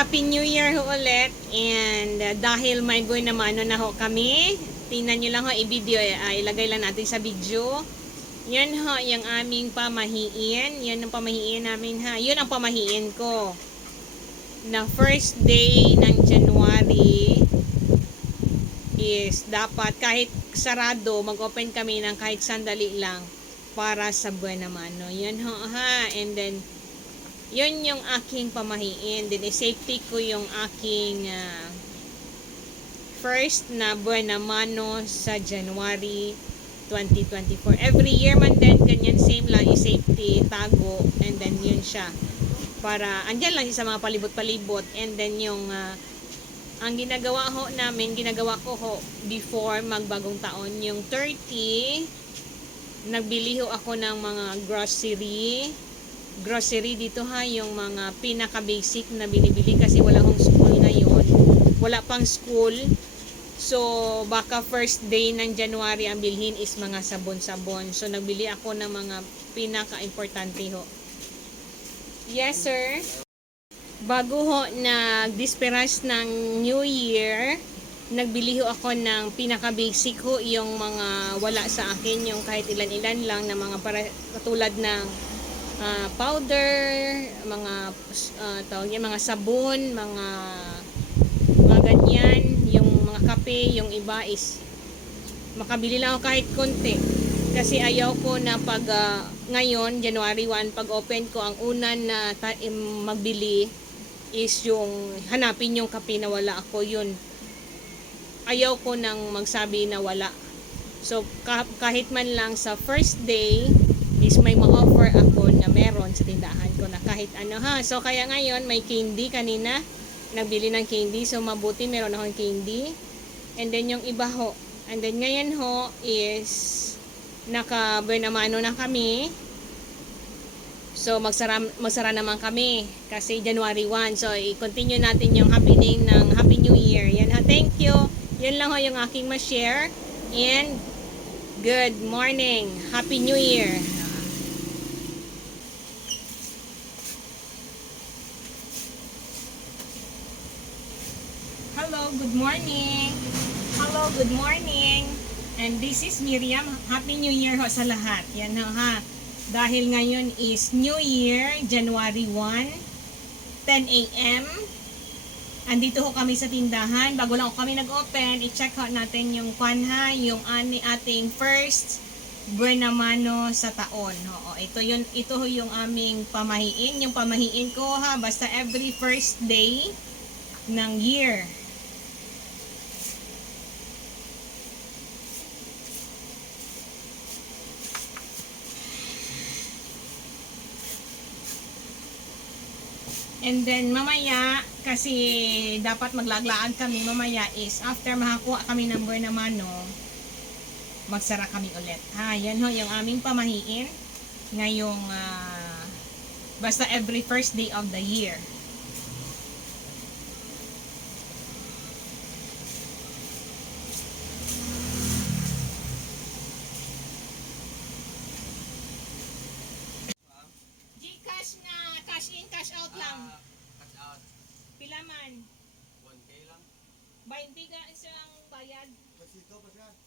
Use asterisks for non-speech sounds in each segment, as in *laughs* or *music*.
Happy New Year ho ulit. And uh, dahil may buhay naman ano na ho kami, tingnan nyo lang ho i-video, uh, ilagay lang natin sa video. Yan ho, yung aming pamahiin. Yan ang pamahiin namin ha. Yun ang pamahiin ko. Na first day ng January is dapat kahit sarado, mag-open kami ng kahit sandali lang para sa buwan naman. Yan ho ha. And then, yun yung aking pamahiin. Then, safety ko yung aking ah, first na buwan naman no, sa January 2024. Every year man din, ganyan same lang, i-safety, tago, and then yun siya. Para, andyan lang siya sa mga palibot-palibot, and then yung, ah, ang ginagawa ho namin, ginagawa ko ho before magbagong taon, yung 30, nagbili ho ako ng mga grocery, grocery dito ha, yung mga pinaka-basic na binibili kasi wala akong school ngayon. Wala pang school. So, baka first day ng January ang bilhin is mga sabon-sabon. So, nagbili ako ng mga pinaka-importante ho. Yes, sir. Bago ho nag-disperas ng New Year, nagbili ho ako ng pinaka-basic ho, yung mga wala sa akin, yung kahit ilan-ilan lang na mga para, katulad ng ah, powder, mga ah, tawag niya, mga sabon, mga mga ganyan, yung mga kape, yung iba is makabili lang ako kahit konti. Kasi ayaw ko na pag ah, ngayon, January 1, pag open ko, ang una na magbili is yung hanapin yung kape na wala ako, yun. Ayaw ko nang magsabi na wala. So, ka- kahit man lang sa first day, is may ma-offer ako na meron sa tindahan ko na kahit ano ha. So, kaya ngayon, may candy kanina. Nagbili ng candy. So, mabuti meron akong candy. And then, yung iba ho. And then, ngayon ho is naka Buenamano na kami. So, magsara, magsara naman kami kasi January 1. So, i-continue natin yung happening ng Happy New Year. Yan ha. Thank you. Yan lang ho yung aking ma-share. And good morning. Happy New Year. Hello, good morning. Hello, good morning. And this is Miriam. Happy New Year ho sa lahat. Yan ho ha. Dahil ngayon is New Year, January 1, 10 a.m. Andito ho kami sa tindahan. Bago lang ho kami nag-open, i-check out natin yung panha, yung ani ating first Buenamano sa taon. Oo, ito yun, ito ho yung aming pamahiin. Yung pamahiin ko ha, basta every first day ng year. And then mamaya, kasi dapat maglaglaan kami mamaya is after makakuha kami ng buwan naman no, magsara kami ulit. Ha, yan ho yung aming pamahiin ngayong ah, basta every first day of the year. Gcash na cash in, cash out lang. Ah, cut out. Man. 1K lang. 20 ka isang bayad. Dito isa.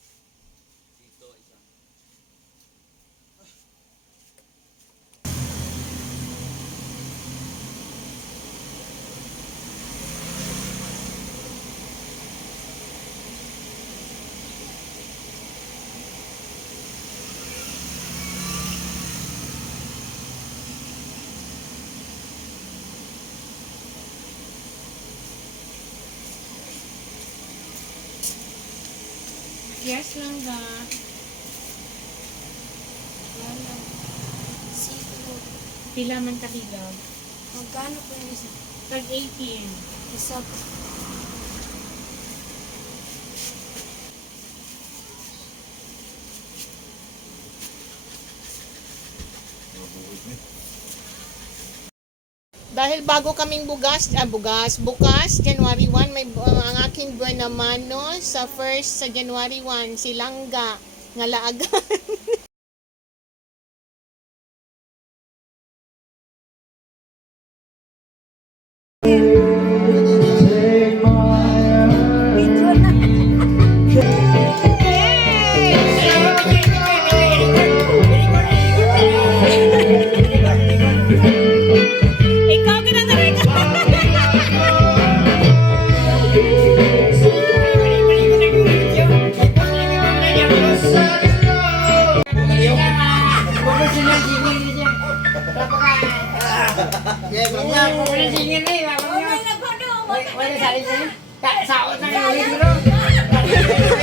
Yes lang ga. Wala. Seafood. Pila man kabigaw. Magkano po yung isa? Tag 18. Isa po. Dahil bago kaming bugas, ah, bugas, bukas, January 1, may uh, ang aking buwan naman, no, sa first, sa January 1, si Langga, nga laagan. *laughs* เย้ผมยากไม่ได้ทิ้งเงินนี่มาผมยักไม่ได้ใส่จริงกะเสาใส่หนูที่รู้